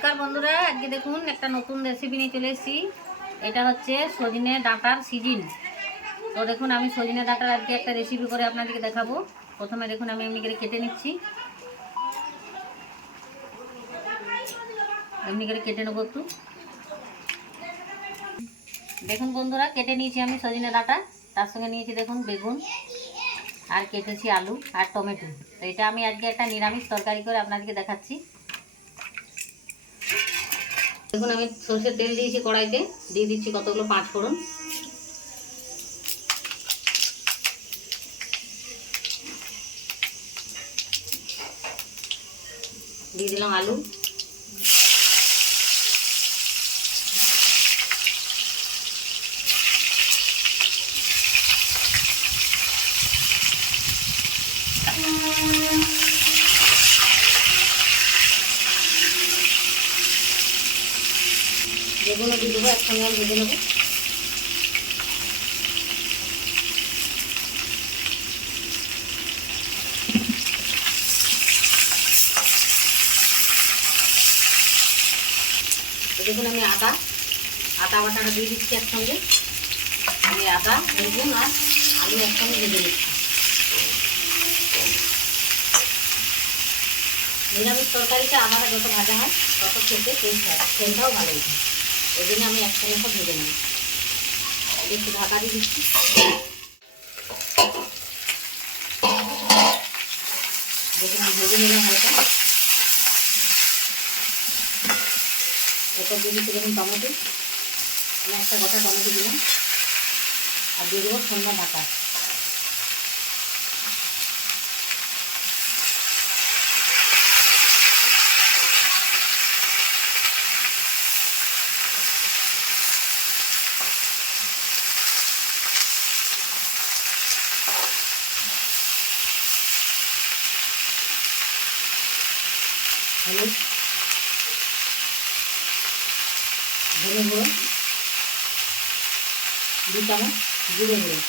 নমস্কার বন্ধুরা, আজকে দেখুন একটা নতুন রেসিপি নিয়ে চলে এসেছি। এটা হচ্ছে সজনে ডাঁটার সিজিন। তো দেখুন, আমি সজনে ডাঁটার আজকে একটা রেসিপি করে আপনাদেরকে দেখাবো। প্রথমে দেখুন, আমি এমনি করে কেটে নিচ্ছি। এমনি করে কেটে নেব একটু। দেখুন বন্ধুরা, কেটে নিয়েছি আমি সজনে ডাঁটা। তার সঙ্গে নিয়েছি দেখুন, বেগুন। আর কেটেছি আলু আর টমেটো। তো এটা আমি আজকে একটা নিরামিষ তরকারি করে আপনাদেরকে দেখাচ্ছি। দেখুন আমি সর্ষের তেল দিয়েছি কড়াইতে। দিয়ে দিচ্ছি কতগুলো পাঁচ ফোড়ন। দিয়ে দিলাম আলু। বেগুনও দিয়ে দেবো, একসঙ্গে আমি ভেজে নেব। দেখুন, আমি আদা আদা বাটাটা দিয়ে দিচ্ছি একসঙ্গে। আমি আদা বেগুন আর আলু একসঙ্গে ভেজে দিচ্ছি নিরামিষ তরকারিতে আদাটা যত ভাজা হয়, তত খেতে টেস্ট হয় সেটাও ভালো উঠে ওই জন্য আমি একসঙ্গে সব ভেজে নেব। একটু ঢাকা দিয়ে দিচ্ছি। দেখুন ভেজে নিলাম হালকা। এরপর দিয়ে দিচ্ছি টমেটো। আমি একটা গোটা টমেটো দিলাম। আর দিয়ে দেবো ঠান্ডা ঢাকা। হলুদ ধনে গুঁড়ো। দু চামচ জিরে গুঁড়ো।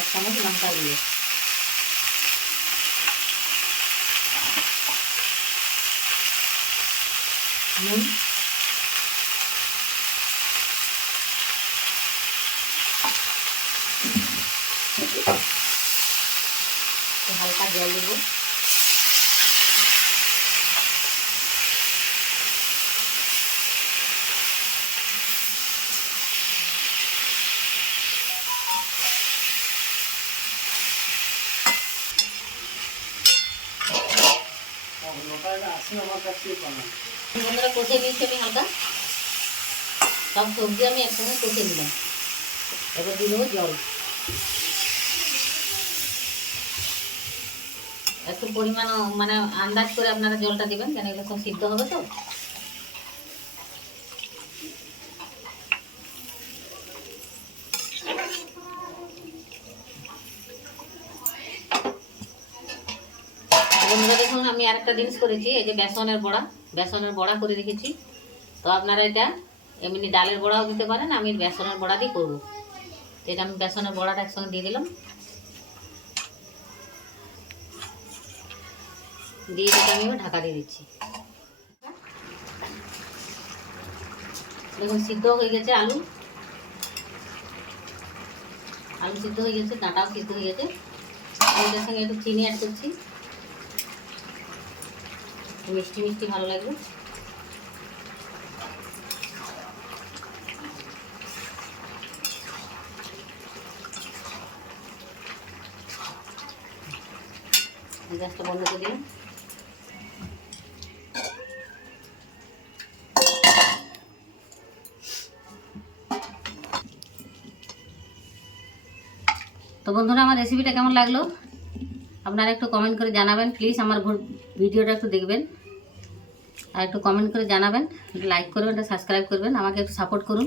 এক চামচ লঙ্কা গুঁড়ো। নুন। একটু হালকা জল দেবো। বন্ধুরা কষে নিয়েছি আমি হালকা সব সবজি আমি একসঙ্গে কষে নিলাম। এবার দিয়ে জল। একটু পরিমাণ মানে আন্দাজ করে আপনারা জলটা দিবেন কেন এগুলো সব সিদ্ধ হবে তো। দেখুন, আমি আরেকটা জিনিস করেছি, এই যে বেসনের বড়া বেসনের বড়া করে রেখেছি। তো আপনারা এটা এমনি ডালের বড়াও দিতে পারেন, আমি বেসনের বড়া দিয়ে করব। তো এটা আমি বেসনের বড়াটা একসঙ্গে দিয়ে দিলাম। দিয়ে দিতে আমি ঢাকা দিয়ে দিচ্ছি। দেখুন, সিদ্ধ হয়ে গেছে আলু। আলু সিদ্ধ হয়ে গেছে, ডাঁটাও সিদ্ধ হয়ে গেছে। এটার সঙ্গে একটু চিনি অ্যাড করছি। মিষ্টি মিষ্টি ভালো লাগবে। গ্যাসটা বন্ধ করে দিলাম। তো বন্ধুরা, আমার রেসিপিটা কেমন লাগল? আপনারা একটু কমেন্ট করে জানাবেন। প্লিজ আমার ভিডিওটা একটু দেখবেন। আর একটু কমেন্ট করে জানাবেন। লাইক করবেন সাবস্ক্রাইব করবেন। আমাকে একটু সাপোর্ট করুন।